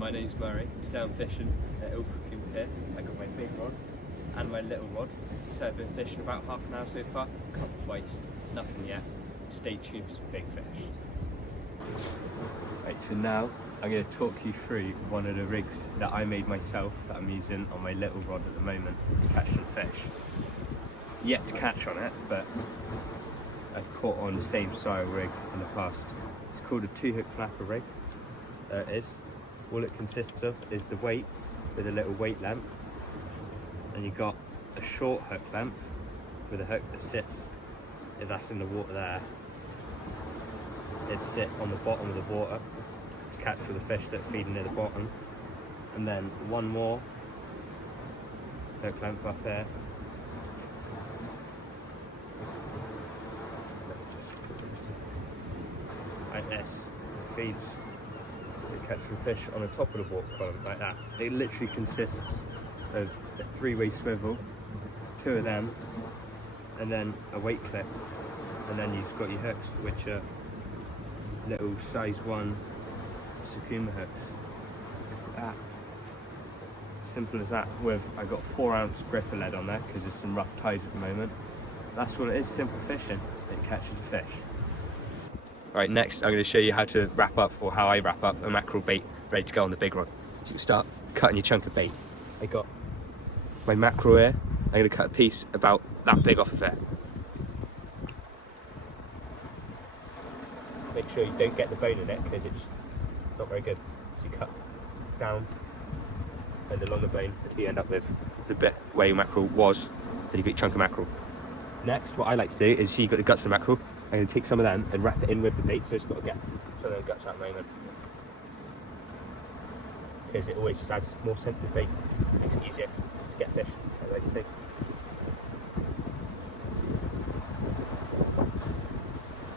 my name's Murray. Today I'm fishing at Ilfracombe Pier. I got my big rod and my little rod. So I've been fishing about half an hour so far, caught twice, nothing yet. Stay tuned for some big fish. Right, so now I'm going to talk you through one of the rigs that I made myself that I'm using on my little rod at the moment to catch some fish. Yet to catch on it, but I've caught on the same style rig in the past. It's called a 2-hook flapper rig. There it is. All it consists of is the weight with a little weight length, and you've got a short hook length with a hook that sits, if that's in the water there, it'd sit on the bottom of the water to catch all the fish that are feeding near the bottom, and then one more hook length up there. Like this, feeds catch some fish on the top of the water column like that. It literally consists of a 3-way swivel, 2 of them, and then a weight clip, and then you've got your hooks, which are little size 1 Sakuma hooks. That simple as that. With I got 4-ounce gripper lead on there because there's some rough tides at the moment. That's what it is, simple fishing. It catches a fish. Right, next I'm going to show you how to wrap up, or how I wrap up a mackerel bait ready to go on the big rod. So you start cutting your chunk of bait. I got my mackerel here. I'm going to cut a piece about that big off of it. Make sure you don't get the bone in it because it's not very good. So you cut down and along the bone until you end up with the bit where your mackerel was, then you get your chunk of mackerel. Next, what I like to do is, see you've got the guts of the mackerel, I'm going to take some of them and wrap it in with the bait, so it's got to get some of the guts out of the moment. Because it always just adds more scent to the bait, makes it easier to get fish. I like to think.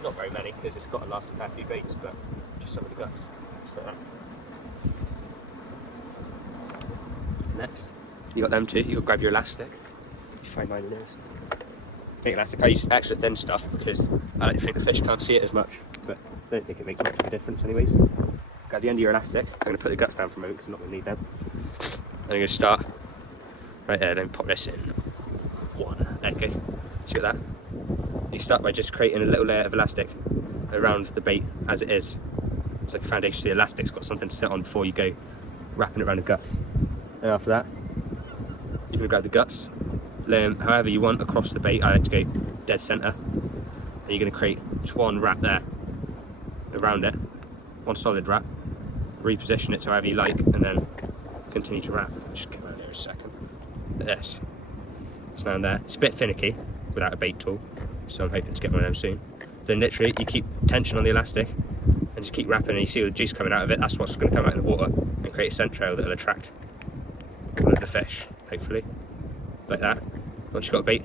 Not very many, because it's got to last a fair few baits, but just some of the guts, just like that. Next, you got them too. You got to grab your elastic. You find mine in there. Big elastic. I use extra thin stuff because I like to think the fish can't see it as much, but I don't think it makes much of a difference anyways. At the end of your elastic, I'm going to put the guts down for a moment because I'm not going to need them. I'm going to start right there, then pop this in. One. Okay, see that? You start by just creating a little layer of elastic around the bait as it is. It's like a foundation, so the elastic's got something to sit on before you go wrapping it around the guts. And after that, you can grab the guts, lay them however you want across the bait. I like to go dead centre. And you're going to create just one wrap there around it, one solid wrap, reposition it however you like, and then continue to wrap. Just get around here a second. Like this. It's down there. It's a bit finicky without a bait tool, so I'm hoping to get one of them soon. Then literally you keep tension on the elastic and just keep wrapping, and you see all the juice coming out of it. That's what's going to come out in the water and create a scent trail that will attract all of the fish, hopefully. Like that. Once you've got a bait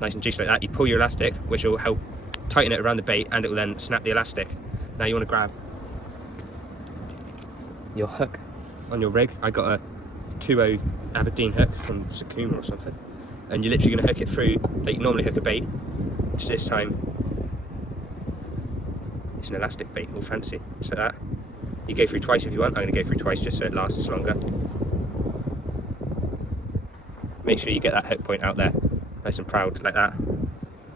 nice and juicy like that, you pull your elastic, which will help tighten it around the bait, and it will then snap the elastic. Now you want to grab your hook on your rig. I got a 2.0 Aberdeen hook from Sakuma or something, and you're literally going to hook it through like you normally hook a bait, just this time it's an elastic bait, all fancy, just like that. You go through twice if you want. I'm going to go through twice just so it lasts longer. Make sure you get that hook point out there, nice and proud, like that.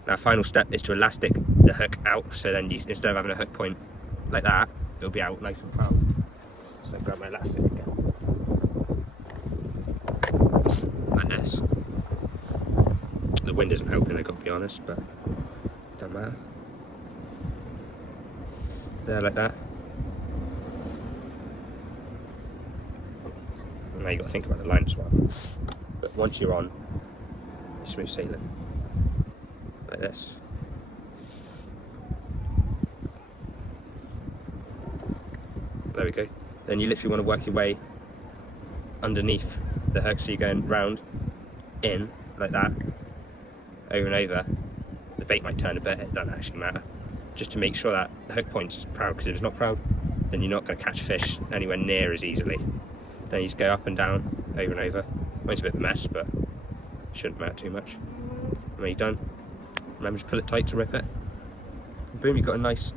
Now, final step is to elastic the hook out, so then you, instead of having a hook point like that, it'll be out nice and proud. So I grab my elastic again, like this. The wind isn't helping, I've got to be honest, but it doesn't matter. There, like that. And now you've got to think about the line as well. But once you're on, smooth sailing, like this. There we go. Then you literally want to work your way underneath the hook, so you're going round, in, like that, over and over. The bait might turn a bit, it doesn't actually matter. Just to make sure that the hook point's proud, because if it's not proud, then you're not going to catch fish anywhere near as easily. Then you just go up and down, over and over. Well, it's a bit of a mess, but shouldn't matter too much. And when you're done, remember to pull it tight to rip it. And boom, you've got a nice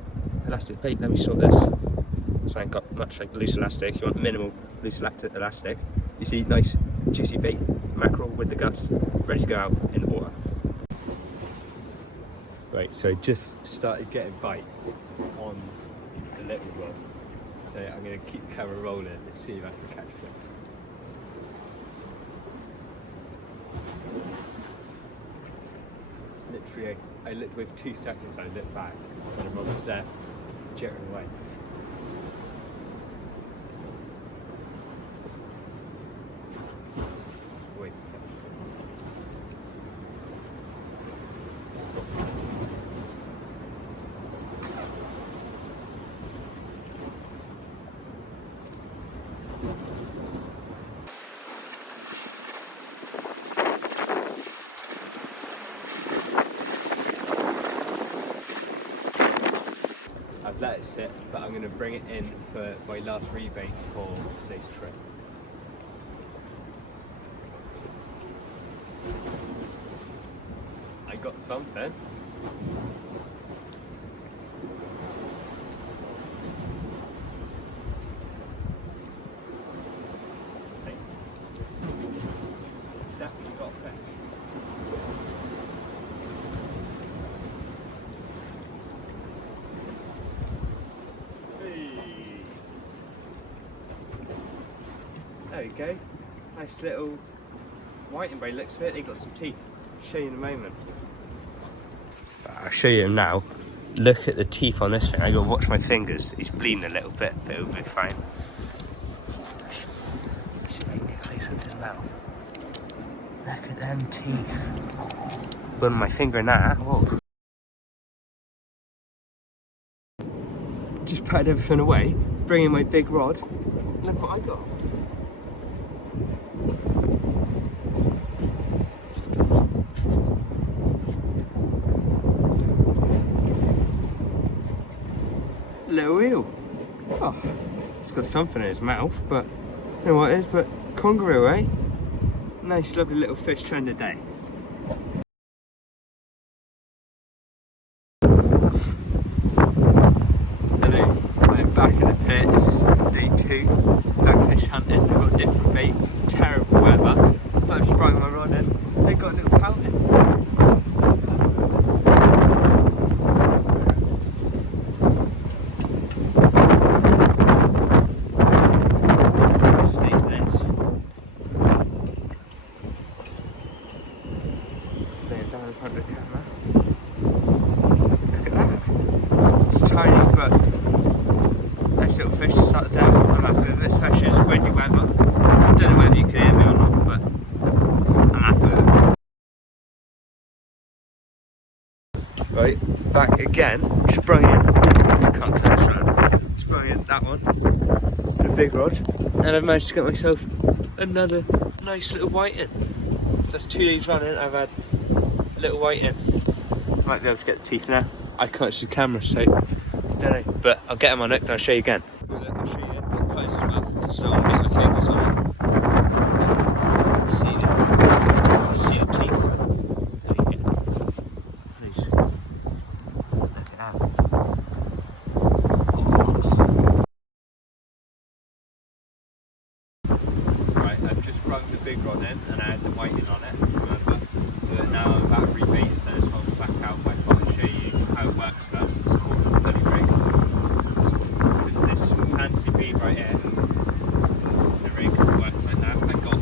elastic bait. Let me sort this. So I ain't got much like loose elastic. You want minimal loose elastic. You see, nice juicy bait, mackerel with the guts, ready to go out in the water. Right, so I just started getting bites on the little rod. So I'm going to keep the camera rolling and see if I can catch them. Literally, I looked with 2 seconds, I looked back and the rod was there, jittering away. Wait for a I've let it sit, but I'm going to bring it in for my last rebait for today's trip. I got something. Definitely got a fish. There we go. Nice little whiting by the looks of it. They've got some teeth. I'll show you in a moment. I'll show you him now. Look at the teeth on this thing. I gotta watch my fingers. He's bleeding a little bit, but it'll be fine. See if I can get closer to his mouth. Look at them teeth. Burn my finger in that. Whoa. Just putting everything away, bringing my big rod. Look what I got. Little eel. Oh, it's got something in his mouth, but I don't know what it is, but kangaroo, eh? Nice, lovely little fish to end the day. Hello, I'm back in the pit. This is day 2. Back fish hunting. I've got different bait, terrible weather, but I've sprung my rod in. They got a little pout in. Down in front of the camera. Look at that. It's tiny, but nice little fish to start the day. I'm happy with it, especially as windy weather. I don't know whether you can hear me or not, but I'm happy with it. Right, back again. Sprung in. Can't touch that. Sprung in that one. The big rod. And I've managed to get myself another nice little whiting. So that's 2 days running. I've had little whiting. Might be able to get the teeth now. I can't see the camera, so I don't know. But I'll get them on it and I'll show you again. I'll show you a bit close as well, so I'll get my fingers on it. See them? See our teeth? There you go. Please. Look at that. Right, I've just brought the big rod in and I had the whiting on it, remember? But now I'm about to rebait it, so it's holding back out. I thought I'd show you how it works first. It's called a bloody rig. Because this fancy bead right here, the rig works like that. I got a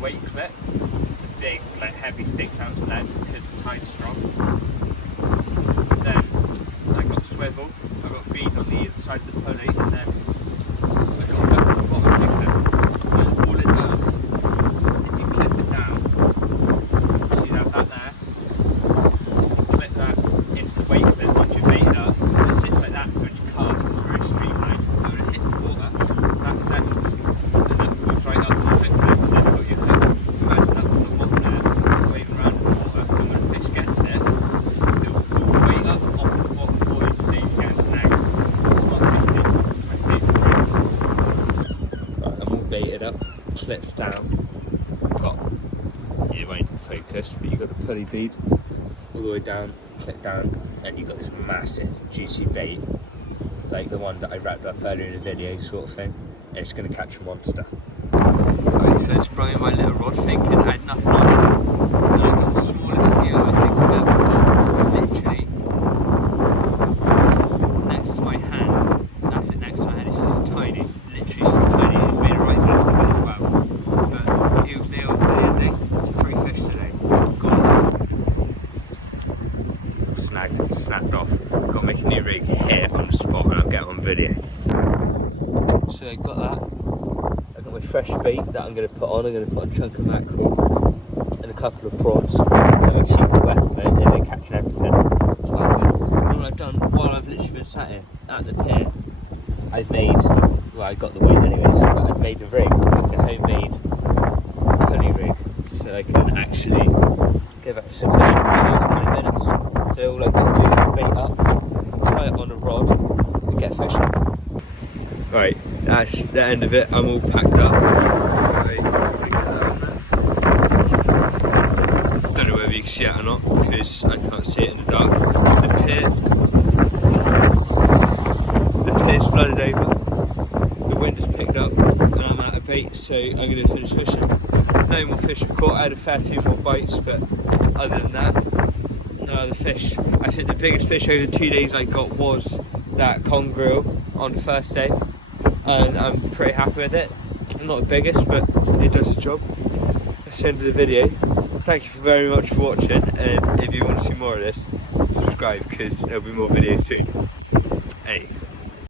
weight clip, a big, like heavy 6-ounce lead because the tide's strong. Then I got swivel, I got a bead on the other side of the pulley, and then I got a hook on the bottom of the clip. And all it does is you clip it down. So you have that there. You clip that into the weight clip once you've made it up, and it sits like that. So when you cast, it's very streamlined. And when it hits the water, that settles, and that pulls right up to the hook clip. So you've got your hook. Imagine up from the bottom there, waving around in the water. And when the fish gets it, it will pull the weight up off the bottom for you, so you get a snag. Smart fishing, my favourite rig. Right, I'm all baited up, clipped down. Got, you won't focus, but you've got the pulley bead all the way down, clip down, and you've got this massive juicy bait. like the one that I wrapped up earlier in the video sort of thing, and it's going to catch a monster. Alright, so I sprung in my little rod thinking I had nothing on it, and I got the smallest eel I think I've ever caught, literally next to my hand. That's it, next to my hand. It's just tiny, literally so tiny. It's made a right mess of it as well. But eels nailed the ending. It's 3 fish today. Got snagged, snapped off. Got to make a new rig here on the spot, and I'll get it on video. So I got that. I got my fresh bait that I'm going to put on. I'm going to put a chunk of mackerel and a couple of prawns. And my secret weapon, and they're catching everything. So all I've done while I've literally been sat here at the pier, I've made, well, I got the weight anyways, but I've made a rig, like a homemade pulley rig, so I can actually give it some fishing for the next 20 minutes. So all I've got to do is bait up, tie it on a rod, and get fishing. Right, that's the end of it. I'm all packed up. Right, probably get that on there. Don't know whether you can see it or not because I can't see it in the dark. The pier's flooded over. The wind has picked up and I'm out of bait, so I'm going to finish fishing. No more fish were caught. I had a fair few more bites, but other than that, no other fish. I think the biggest fish over 2 days I got was that conger on the first day, and I'm pretty happy with it. I'm not the biggest, but it does the job. That's the end of the video. Thank you very much for watching, and if you want to see more of this, subscribe because there'll be more videos soon. Hey.